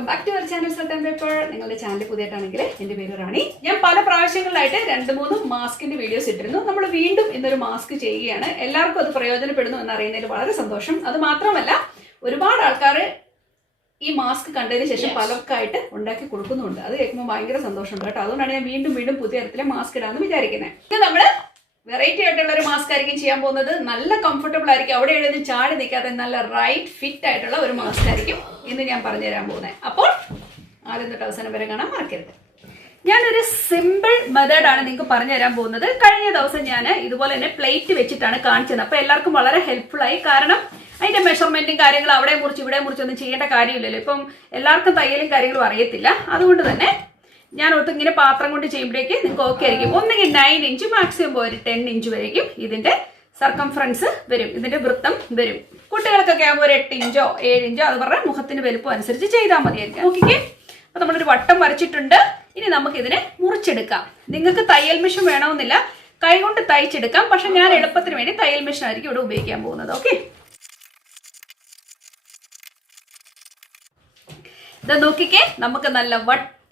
Welcome back to our channel Sathyam paper. നിങ്ങളുടെ channel പുതിയതാണെങ്കിൽ എന്റെ പേര് റാണി. ഞാൻ പല പ്രാവശ്യങ്ങളിലായിട്ട് രണ്ട് മൂന്ന് മാസ്കിന്റെ വീഡിയോസ് ഇട്ടിരുന്നു. നമ്മൾ വീണ്ടും ഇന്നൊരു മാസ്ക് ചെയ്യുകയാണ്. എല്ലാവർക്കും അത് പ്രയോജനപ്പെടുന്നു എന്ന് അറിയുന്നതിൽ വളരെ സന്തോഷം. അത് മാത്രമല്ല ഒരുപാട് ആൾക്കാർ ഈ മാസ്ക് കണ്ടതിന് ശേഷം പലർക്കായിട്ട് ഉണ്ടാക്കി കൊടുക്കുന്നുണ്ട് അത് കേൾക്കുമ്പോൾ ഭയങ്കര സന്തോഷമുണ്ട് കേട്ടോ. അതുകൊണ്ടാണ് ഞാൻ വീണ്ടും വീണ്ടും പുതിയ തരത്തിലെ മാസ്ക് ഇടാന്ന് വിചാരിക്കുന്നത്. ഇത് നമ്മൾ വെറൈറ്റി ആയിട്ടുള്ള ഒരു മാസ്ക് ആയിരിക്കും ചെയ്യാൻ പോകുന്നത്. നല്ല കംഫർട്ടബിൾ ആയിരിക്കും. അവിടെ എഴുതി ചാടി നിൽക്കാതെ നല്ല റൈറ്റ് ഫിറ്റ് ആയിട്ടുള്ള ഒരു മാസ്ക് ആയിരിക്കും ഇന്ന് ഞാൻ പറഞ്ഞു തരാൻ പോകുന്നത്. അപ്പോൾ ആദ്യം തൊട്ട് അവസാനം വരെ കാണാൻ മറക്കരുത്. ഞാനൊരു സിമ്പിൾ മെത്തേഡാണ് നിങ്ങൾക്ക് പറഞ്ഞു തരാൻ പോകുന്നത്. കഴിഞ്ഞ ദിവസം ഞാൻ ഇതുപോലെ തന്നെ പ്ലേറ്റ് വെച്ചിട്ടാണ് കാണിച്ചത്. അപ്പോൾ എല്ലാവർക്കും വളരെ ഹെൽപ്ഫുൾ ആയി. കാരണം അതിന്റെ മെഷർമെന്റും കാര്യങ്ങളും അവിടെ മുറിച്ച് ഇവിടെ മുറിച്ചൊന്നും ചെയ്യേണ്ട കാര്യമില്ലല്ലോ. ഇപ്പം എല്ലാവർക്കും തയ്യലും കാര്യങ്ങളും അറിയത്തില്ല. അതുകൊണ്ട് തന്നെ ഞാൻ ഒത്ത് ഇങ്ങനെ പാത്രം കൊണ്ട് ചെയ്യുമ്പോഴേക്ക് നിങ്ങൾക്ക് ഓക്കെ ആയിരിക്കും. ഒന്നെങ്കിൽ നയൻ ഇഞ്ച് മാക്സിമം ഒരു ടെൻ ഇഞ്ച് വരെയും ഇതിന്റെ സർക്കംഫറൻസ് വരും. ഇതിന്റെ വൃത്തം വരും. കുട്ടികൾക്കൊക്കെ ആകുമ്പോൾ ഒരു എട്ട് ഇഞ്ചോ ഏഴ് ഇഞ്ചോ അത് പറഞ്ഞാൽ മുഖത്തിന്റെ വലുപ്പം അനുസരിച്ച് ചെയ്താൽ മതിയായിരിക്കും. നോക്കിക്കേ. അപ്പൊ നമ്മളൊരു വട്ടം വരച്ചിട്ടുണ്ട്. ഇനി നമുക്ക് ഇതിനെ മുറിച്ചെടുക്കാം. നിങ്ങൾക്ക് തയ്യൽ മെഷീൻ വേണമെന്നില്ല. കൈകൊണ്ട് തയ്ച്ചെടുക്കാം. പക്ഷെ ഞാൻ എളുപ്പത്തിന് വേണ്ടി തയ്യൽ മെഷീൻ ആയിരിക്കും ഇവിടെ ഉപയോഗിക്കാൻ പോകുന്നത്. ഓക്കെ ഇത് നോക്കിക്കേ. നമുക്ക് നല്ല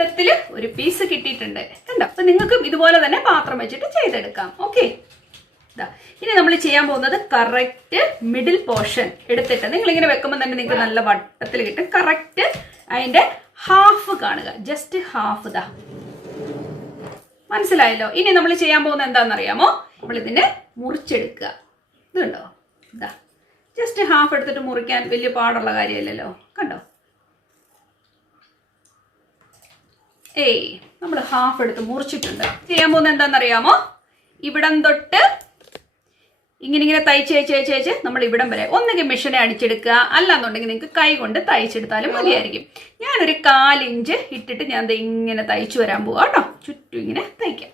വട്ടത്തിൽ ഒരു പീസ് കിട്ടിയിട്ടുണ്ട്. കണ്ടോ? അപ്പൊ നിങ്ങൾക്കും ഇതുപോലെ തന്നെ പാത്രം വെച്ചിട്ട് ചെയ്തെടുക്കാം. ഓക്കെ ഇനി നമ്മൾ ചെയ്യാൻ പോകുന്നത് കറക്റ്റ് മിഡിൽ പോർഷൻ എടുത്തിട്ട് നിങ്ങൾ ഇങ്ങനെ വെക്കുമ്പോൾ തന്നെ നിങ്ങൾക്ക് നല്ല വട്ടത്തിൽ കിട്ടും. കറക്റ്റ് അതിന്റെ ഹാഫ് കാണുക. ജസ്റ്റ് ഹാഫ് ദാ. മനസ്സിലായല്ലോ? ഇനി നമ്മൾ ചെയ്യാൻ പോകുന്നത് എന്താണെന്നറിയാമോ? നമ്മൾ ഇതിനെ മുറിച്ചെടുക്കുക. ഇതുണ്ടോ? ഇതാ ജസ്റ്റ് ഹാഫ് എടുത്തിട്ട് മുറിക്കാൻ വലിയ പാടുള്ള കാര്യമല്ലല്ലോ. കണ്ടോ? ഏയ് നമ്മൾ ഹാഫ് എടുത്ത് മുറിച്ചിട്ടുണ്ട്. ചെയ്യാൻ പോകുന്നത് എന്താണെന്നറിയാമോ? ഇവിടം തൊട്ട് ഇങ്ങനെ ഇങ്ങനെ തയ്ച്ച് തയ്ച്ച് തയ്ച്ച് തയ്ച്ച് നമ്മൾ ഇവിടം വരെ ഒന്നുകിൽ മെഷീനെ അടിച്ചെടുക്കുക. അല്ലാന്നുണ്ടെങ്കിൽ നിങ്ങൾക്ക് കൈ കൊണ്ട് തയ്ച്ചെടുത്താലും മതിയായിരിക്കും. ഞാനൊരു കാലിഞ്ച് ഇട്ടിട്ട് ഞാൻ ദേ ഇങ്ങനെ തയ്ച്ചു വരാൻ പോവാ കേട്ടോ. ചുറ്റും ഇങ്ങനെ തയ്ക്കാം.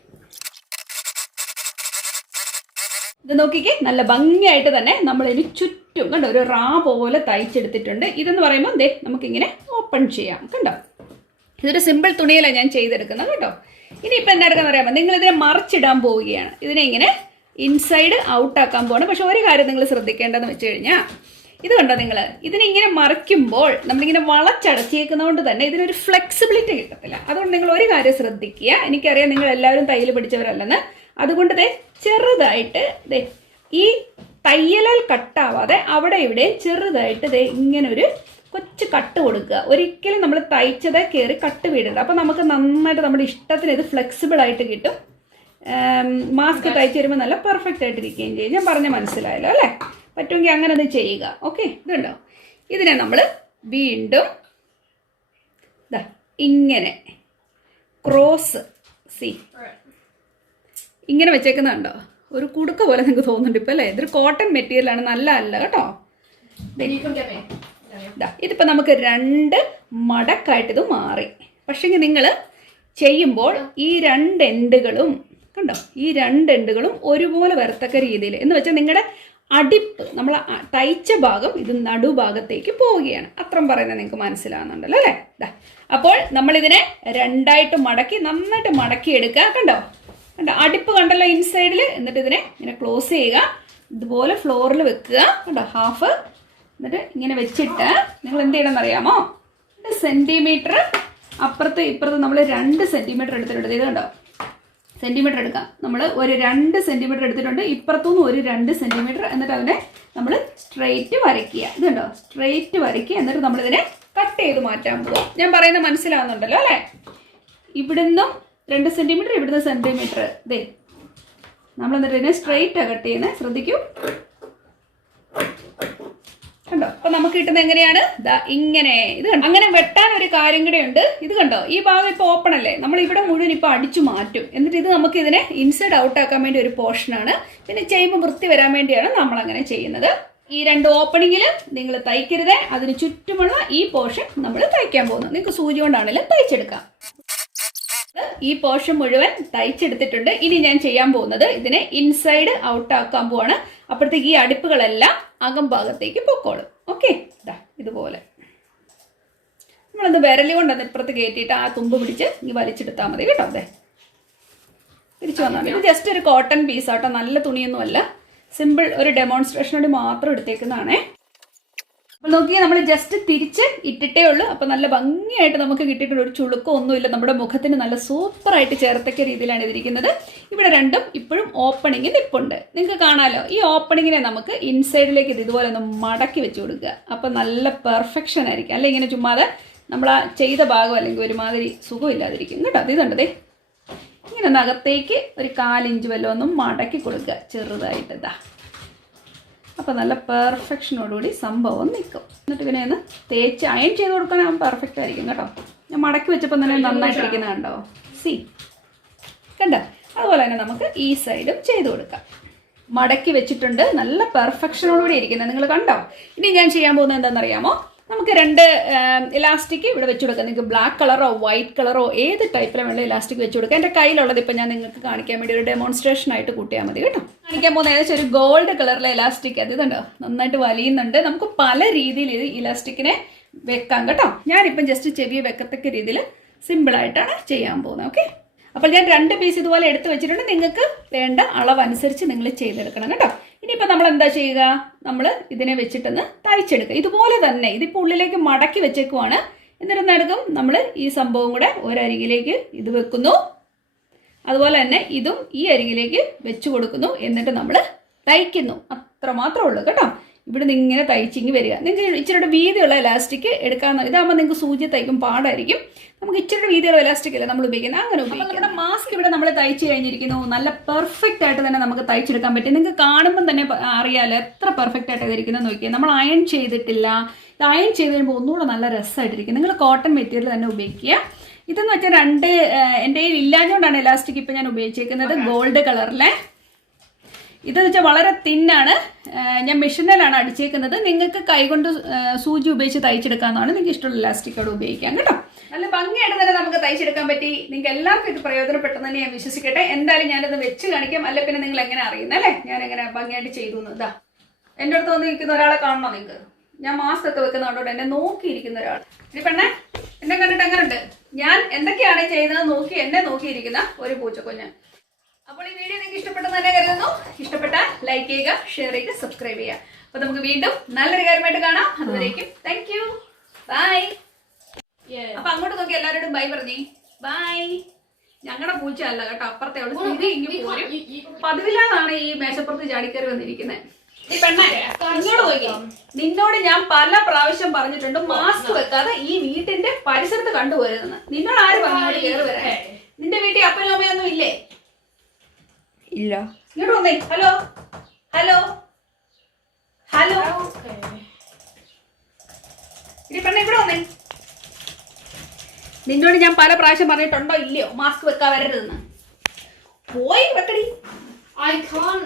ഇത് നോക്കിക്കേ നല്ല ഭംഗിയായിട്ട് തന്നെ നമ്മൾ ഇനി ചുറ്റും കണ്ടോ ഒരു റാ പോലെ തയ്ച്ചെടുത്തിട്ടുണ്ട്. ഇതെന്ന് പറയുമ്പോൾ ദേ നമുക്കിങ്ങനെ ഓപ്പൺ ചെയ്യാം കണ്ടോ? ഇതൊരു സിമ്പിൾ തുണിയിലാണ് ഞാൻ ചെയ്തെടുക്കുന്നത് കേട്ടോ. ഇനിയിപ്പോൾ എന്നാ എടുക്കാൻ പറയാമോ? നിങ്ങൾ ഇതിനെ മറിച്ചിടാൻ പോവുകയാണ്. ഇതിനെ ഇങ്ങനെ ഇൻസൈഡ് ഔട്ട് ആക്കാൻ പോവാണ്. പക്ഷെ ഒരു കാര്യം നിങ്ങൾ ശ്രദ്ധിക്കേണ്ടതെന്ന് വെച്ച് കഴിഞ്ഞാൽ ഇത് കണ്ടോ നിങ്ങൾ ഇതിനെ ഇങ്ങനെ മറിക്കുമ്പോൾ നമ്മളിങ്ങനെ വളച്ചടച്ചേക്കുന്നതുകൊണ്ട് തന്നെ ഇതിനൊരു ഫ്ലെക്സിബിലിറ്റി കിട്ടത്തില്ല. അതുകൊണ്ട് നിങ്ങൾ ഒരു കാര്യം ശ്രദ്ധിക്കുക. എനിക്കറിയാം നിങ്ങൾ എല്ലാവരും തയ്യൽ പിടിച്ചവരല്ലെന്ന് അതുകൊണ്ട് ദേ ചെറുതായിട്ട് ദേ ഈ തയ്യലാൽ കട്ടാവാതെ അവിടെ ഇവിടെ ചെറുതായിട്ട് ദേ ഇങ്ങനെ ഒരു കൊച്ചു കട്ട് കൊടുക്കുക. ഒരിക്കലും നമ്മൾ തയ്ച്ചത് കയറി കട്ട് വീടരുത്. അപ്പം നമുക്ക് നന്നായിട്ട് നമ്മുടെ ഇഷ്ടത്തിന് ഇത് ഫ്ലെക്സിബിൾ ആയിട്ട് കിട്ടും. മാസ്ക് തയ്ച്ച് വരുമ്പോൾ നല്ല പെർഫെക്റ്റ് ആയിട്ട് ഇരിക്കുകയും ചെയ്യും. ഞാൻ പറഞ്ഞ മനസ്സിലായല്ലോ അല്ലേ? പറ്റുമെങ്കിൽ അങ്ങനെ അത് ചെയ്യുക. ഓക്കെ ഇതുണ്ടോ? ഇതിനെ നമ്മൾ വീണ്ടും ഇങ്ങനെ ക്രോസ് സി ഇങ്ങനെ വെച്ചേക്കുന്നുണ്ടോ? ഒരു കുടുക്ക പോലെ നിങ്ങൾക്ക് തോന്നുന്നുണ്ട് ഇപ്പം അല്ലേ? ഇതൊരു കോട്ടൺ മെറ്റീരിയലാണ് നല്ല അല്ല കേട്ടോ? ദാ, ഇതിപ്പോ നമുക്ക് രണ്ട് മടക്കായിട്ട് ഇത് മാറി പക്ഷെങ്കിൽ നിങ്ങൾ ചെയ്യുമ്പോൾ ഈ രണ്ട് എൻഡുകളും കണ്ടോ? ഈ രണ്ട് എൻഡുകളും ഒരുപോലെ വരത്തക്ക രീതിയിൽ. എന്ന് വെച്ചാൽ നിങ്ങളുടെ അടിപ്പ് നമ്മൾ തയ്ച്ച ഭാഗം ഇത് നടുഭാഗത്തേക്ക് പോവുകയാണ്. അത്രം പറയുന്നത് നിങ്ങൾക്ക് മനസ്സിലാവുന്നുണ്ടല്ലോ അല്ലേ? ദാ. അപ്പോൾ നമ്മളിതിനെ രണ്ടായിട്ട് മടക്കി നന്നായിട്ട് മടക്കി എടുക്കുക കണ്ടോ? കണ്ടോ? അടിപ്പ് കണ്ടല്ലോ ഇൻസൈഡിൽ എന്നിട്ട് ഇതിനെ ഇങ്ങനെ ക്ലോസ് ചെയ്യുക. ഇതുപോലെ ഫ്ലോറിൽ വെക്കുക കണ്ടോ? ഹാഫ് എന്നിട്ട് ഇങ്ങനെ വെച്ചിട്ട് നിങ്ങൾ എന്ത് ചെയ്യണം അറിയാമോ? സെന്റിമീറ്റർ അപ്പുറത്ത് ഇപ്പുറത്ത് നമ്മൾ രണ്ട് സെന്റിമീറ്റർ എടുത്തിട്ടുണ്ട്. ഇത് കണ്ടോ? സെന്റിമീറ്റർ എടുക്കാം നമ്മൾ ഒരു രണ്ട് സെന്റിമീറ്റർ എടുത്തിട്ടുണ്ട്. ഇപ്പുറത്തുനിന്ന് ഒരു രണ്ട് സെന്റിമീറ്റർ എന്നിട്ട് അതിനെ നമ്മൾ സ്ട്രെയിറ്റ് വരയ്ക്കുക. കണ്ടോ? സ്ട്രെയിറ്റ് വരയ്ക്കുക. എന്നിട്ട് നമ്മളിതിനെ കട്ട് ചെയ്ത് മാറ്റാൻ പോകും ഞാൻ പറയുന്നത് മനസ്സിലാവുന്നുണ്ടല്ലോ അല്ലേ? ഇവിടുന്നും രണ്ട് സെന്റിമീറ്റർ ഇവിടുന്ന് സെന്റിമീറ്റർ ഇതേ നമ്മൾ എന്നിട്ട് ഇതിനെ സ്ട്രെയിറ്റാണ് കട്ട് ചെയ്യുന്നത്? ശ്രദ്ധിക്കൂ. അപ്പൊ നമുക്ക് കിട്ടുന്ന എങ്ങനെയാണ്? ദാ ഇങ്ങനെ. ഇത് അങ്ങനെ വെട്ടാൻ ഒരു കാര്യം കൂടെ ഉണ്ട്. ഇത് കണ്ടോ? ഈ ഭാഗം ഇപ്പൊ ഓപ്പൺ അല്ലേ? നമ്മൾ ഇവിടെ മുഴുവൻ ഇപ്പൊ അടിച്ചു മാറ്റും. എന്നിട്ട് ഇത് നമുക്ക് ഇതിനെ ഇൻസൈഡ് ഔട്ട് ആക്കാൻ വേണ്ടി ഒരു പോർഷനാണ് പിന്നെ ചെയ്യുമ്പോൾ വൃത്തി വരാൻ വേണ്ടിയാണ് നമ്മൾ അങ്ങനെ ചെയ്യുന്നത്. ഈ രണ്ട് ഓപ്പണിങ്ങിൽ നിങ്ങൾ തയ്ക്കരുത്. അതിന് ചുറ്റുമുള്ള ഈ പോർഷൻ നമ്മൾ തയ്ക്കാൻ പോകുന്നു. നിങ്ങൾക്ക് സൂചി കൊണ്ടാണെങ്കിലും തയ്ച്ചെടുക്കാം. ഈ പോർഷൻ മുഴുവൻ തയ്ച്ചെടുത്തിട്ടുണ്ട്. ഇനി ഞാൻ ചെയ്യാൻ പോകുന്നത് ഇതിനെ ഇൻസൈഡ് ഔട്ട് ആക്കാൻ പോവാണ്. അപ്പോഴത്തേക്ക് ഈ അടുപ്പുകളെല്ലാം അകം ഭാഗത്തേക്ക് പൊക്കോളും. ഓക്കെ ഇതാ ഇതുപോലെ. നമ്മളത് വിരലി കൊണ്ടൊന്ന് ഇപ്പുറത്ത് കയറ്റിയിട്ട് ആ തുമ്പ് പിടിച്ച് ഇനി വലിച്ചെടുത്താൽ മതി കേട്ടോ അതെ തിരിച്ചു വന്നാൽ മതി. ഇത് ജസ്റ്റ് ഒരു കോട്ടൺ പീസ് ആട്ടോ. നല്ല തുണിയൊന്നുമല്ല. സിമ്പിൾ ഒരു ഡെമോൺസ്ട്രേഷൻ വേണ്ടി മാത്രം എടുത്തേക്കുന്നതാണേ. അപ്പോൾ നമ്മൾ ജസ്റ്റ് തിരിച്ച് ഇട്ടിട്ടേ ഉള്ളൂ. അപ്പോൾ നല്ല ഭംഗിയായിട്ട് നമുക്ക് കിട്ടിയിട്ടുണ്ട്. ഒരു ചുളുക്കോ ഒന്നുമില്ല. നമ്മുടെ മുഖത്തിന് നല്ല സൂപ്പറായിട്ട് ചേർത്തക്ക രീതിയിലാണ് ഇതിരിക്കുന്നത്. ഇവിടെ രണ്ടും ഇപ്പോഴും ഓപ്പണിംഗ് നിപ്പുണ്ട് നിങ്ങൾക്ക് കാണാമല്ലോ ഈ ഓപ്പണിങ്ങിനെ നമുക്ക് ഇൻസൈഡിലേക്ക് ഇത് ഇതുപോലെ ഒന്ന് മടക്കി വെച്ച് കൊടുക്കുക. അപ്പോൾ നല്ല പെർഫെക്ഷൻ ആയിരിക്കും. അല്ലെ ഇങ്ങനെ ചുമ്മാതെ നമ്മൾ ആ ചെയ്ത ഭാഗം അല്ലെങ്കിൽ ഒരുമാതിരി സുഖമില്ലാതിരിക്കും. കേട്ടോ അത് ഇതുണ്ടതേ ഇങ്ങനെ ഒന്ന് അകത്തേക്ക് ഒരു കാലിഞ്ച് വല്ലതും ഒന്നും മടക്കി കൊടുക്കുക. ചെറുതായിട്ട് ഇതാ അപ്പോൾ നല്ല പെർഫെക്ഷനോടുകൂടി സംഭവം നിൽക്കും. എന്നിട്ട് പിന്നെ ഒന്ന് തേച്ച് അയൺ ചെയ്ത് കൊടുക്കാൻ പെർഫെക്റ്റ് ആയിരിക്കും കേട്ടോ. ഞാൻ മടക്കി വെച്ചപ്പോൾ തന്നെ നന്നായിട്ടിരിക്കുന്നത് കണ്ടോ? സി കണ്ടോ? അതുപോലെ തന്നെ നമുക്ക് ഈ സൈഡും ചെയ്ത് കൊടുക്കാം. മടക്കി വെച്ചിട്ടുണ്ട്. നല്ല പെർഫെക്ഷനോടുകൂടി ഇരിക്കുന്നത് നിങ്ങൾ കണ്ടോ? ഇനി ഞാൻ ചെയ്യാൻ പോകുന്നത് എന്താണെന്നറിയാമോ? നമുക്ക് രണ്ട് ഇലാസ്റ്റിക് ഇവിടെ വെച്ച് കൊടുക്കാം. നിങ്ങൾക്ക് ബ്ലാക്ക് കളറോ വൈറ്റ് കളറോ ഏത് ടൈപ്പിലും വേണ്ട ഇലാസ്റ്റിക് വെച്ച് കൊടുക്കാം. എന്റെ കയ്യിലുള്ളത് ഇപ്പം ഞാൻ നിങ്ങൾക്ക് കാണിക്കാൻ വേണ്ടി ഒരു ഡെമോൺസ്ട്രേഷൻ ആയിട്ട് കൂട്ടിയാൽ മതി കേട്ടോ. കാണിക്കാൻ പോകുന്ന ഏകദേശം ഒരു ഗോൾഡ് കളറിലെ ഇലാസ്റ്റിക് അത് ഇതുണ്ടോ നന്നായിട്ട് വലിയുന്നുണ്ട്. നമുക്ക് പല രീതിയിൽ ഇത് ഇലാസ്റ്റിക്കിനെ വെക്കാം കേട്ടോ. ഞാനിപ്പം ജസ്റ്റ് ചെവി വെക്കത്തക്ക രീതിയിൽ സിമ്പിളായിട്ടാണ് ചെയ്യാൻ പോകുന്നത്. ഓക്കെ അപ്പോൾ ഞാൻ രണ്ട് പീസ് ഇതുപോലെ എടുത്ത് വെച്ചിട്ടുണ്ട്. നിങ്ങൾക്ക് വേണ്ട അളവനുസരിച്ച് നിങ്ങൾ ചെയ്തെടുക്കണം കേട്ടോ. ഇനിയിപ്പോൾ നമ്മൾ എന്താ ചെയ്യുക? നമ്മൾ ഇതിനെ വെച്ചിട്ടൊന്ന് തയ്ച്ചെടുക്കുക. ഇതുപോലെ തന്നെ ഇതിപ്പോൾ ഉള്ളിലേക്ക് മടക്കി വെച്ചേക്കുവാണ്. എന്നിരുന്നെടുക്കും നമ്മൾ ഈ സംഭവം കൂടെ ഒരരികിലേക്ക് ഇത് വെക്കുന്നു. അതുപോലെ തന്നെ ഇതും ഈ അരികിലേക്ക് വെച്ച് കൊടുക്കുന്നു. എന്നിട്ട് നമ്മൾ തയ്ക്കുന്നു. അത്ര മാത്രമേ ഉള്ളൂ കേട്ടോ. ഇവിടെ നിന്ന് ഇങ്ങനെ തയ്ച്ചിങ്ങി വരിക. നിങ്ങൾക്ക് ഇച്ചിരി വീതിയുള്ള ഇലാസ്റ്റിക് എടുക്കാമെന്ന് ഇതാകുമ്പോൾ നിങ്ങൾക്ക് സൂചി തയ്ക്കും പാടായിരിക്കും. നമുക്ക് ഇച്ചിരി വീതിയുള്ള ഇലാസ്റ്റിക് അല്ലേ നമ്മൾ ഉപയോഗിക്കുന്നത്? അങ്ങനെ ഉപയോഗിക്കും നമ്മുടെ മാസ്ക് ഇവിടെ നമ്മൾ തയ്ച്ച് കഴിഞ്ഞിരിക്കുന്നു. നല്ല പെർഫെക്റ്റ് ആയിട്ട് തന്നെ നമുക്ക് തയ്ച്ചെടുക്കാൻ പറ്റും. നിങ്ങൾക്ക് കാണുമ്പോൾ തന്നെ അറിയാമല്ലോ എത്ര പെർഫെക്റ്റ് ആയിട്ട് ഇതിരിക്കുന്നത് നോക്കിയാൽ നമ്മൾ അയൺ ചെയ്തിട്ടില്ല. ഇത് അയൺ ചെയ്ത് കഴിയുമ്പോൾ ഒന്നുകൂടെ നല്ല രസമായിട്ടിരിക്കും. നിങ്ങൾ കോട്ടൺ മെറ്റീരിയൽ തന്നെ ഉപയോഗിക്കുക. ഇതെന്ന് വെച്ചാൽ രണ്ട് എന്റെ കയ്യിൽ ഇല്ലാഞ്ഞുകൊണ്ടാണ് ഇലാസ്റ്റിക് ഇപ്പം ഞാൻ ഉപയോഗിച്ചേക്കുന്നത് ഗോൾഡ് കളറിലെ ഇതെന്ന് വെച്ചാൽ വളരെ തിന്നാണ്. ഞാൻ മെഷീനിലാണ് അടിച്ചേക്കുന്നത്. നിങ്ങൾക്ക് കൈകൊണ്ട് സൂചി ഉപയോഗിച്ച് തയ്ച്ചെടുക്കാമെന്നാണ് നിങ്ങൾക്ക് ഇഷ്ടമുള്ള ഇലാസ്റ്റിക്കോട് ഉപയോഗിക്കാം കേട്ടോ? നല്ല ഭംഗിയായിട്ട് തന്നെ നമുക്ക് തയ്ച്ചെടുക്കാൻ പറ്റി. നിങ്ങൾക്ക് എല്ലാവർക്കും ഇത് പ്രയോജനപ്പെട്ടെന്ന് തന്നെ ഞാൻ വിശ്വസിക്കട്ടെ. എന്തായാലും ഞാനിത് വെച്ച് കാണിക്കാം. അല്ല പിന്നെ നിങ്ങൾ എങ്ങനെ അറിയുന്നത് അല്ലേ? ഞാൻ എങ്ങനെ ഭംഗിയായിട്ട് ചെയ്തു ഇതാ എന്റെ അടുത്ത് വന്ന് നിൽക്കുന്ന ഒരാളെ കാണണോ നിങ്ങൾക്ക്? ഞാൻ മാസ്ക് ഒക്കെ വെക്കുന്ന എന്നെ നോക്കിയിരിക്കുന്ന ഒരാൾ. ഇനി പെണ്ണെ എന്നെ കണ്ടിട്ട് എങ്ങനെയുണ്ട് ഞാൻ എന്തൊക്കെയാണ് ചെയ്യുന്നത്? നോക്കി എന്നെ നോക്കിയിരിക്കുന്ന ഒരു പൂച്ചക്കുഞ്ഞ്. അപ്പോൾ ഈ വീഡിയോ നിങ്ങൾക്ക് ഇഷ്ടപ്പെട്ടെന്ന് തന്നെ കരുതുന്നു. ലൈക്ക് ചെയ്യുക ഷെയർ ചെയ്യുക സബ്സ്ക്രൈബ് ചെയ്യുക. അപ്പൊ നമുക്ക് വീണ്ടും നല്ലൊരു കാര്യമായിട്ട് കാണാം. അതുവരേക്കും താങ്ക് യു ബൈ അപ്പൊ അങ്ങോട്ട് നോക്കി എല്ലാവരോടും ബൈ പറഞ്ഞേ. ബൈ ഞങ്ങളുടെ പൂച്ച അല്ല കേട്ടോ അപ്പുറത്തെ അവൾ സ്ഥിതി ഇങ്ങ് പോരും. പതിവില്ലാതാണ് ഈ മേശപ്പുറത്ത് ചാടിക്കറി വന്നിരിക്കുന്നത് ഈ പെണ്ണെ ഇങ്ങോട്ട് നോക്കി. നിന്നോട് ഞാൻ പല പ്രാവശ്യം പറഞ്ഞിട്ടുണ്ട് മാസ്ക് വെക്കാതെ ഈ വീട്ടിന്റെ പരിസരത്ത് കണ്ടുപോരുതെന്ന് നിന്നോട് ആര് പറഞ്ഞു കയറി വരാൻ? നിന്റെ വീട്ടിൽ അപ്പനും അമ്മയൊന്നും ഇല്ലേ? ഇല്ല. ഇങ്ങോട്ട് വന്നേ. ഹലോ ഹലോ ഹലോ ഇനി പെണ്ണ ഇവിടെ വന്നേ. നിന്നോട് ഞാൻ പല പ്രാവശ്യം പറഞ്ഞിട്ടുണ്ടോ ഇല്ലയോ? മാസ്ക് വെക്കാൻ വരരുതെന്ന്. പോയി വെക്കടി. I can't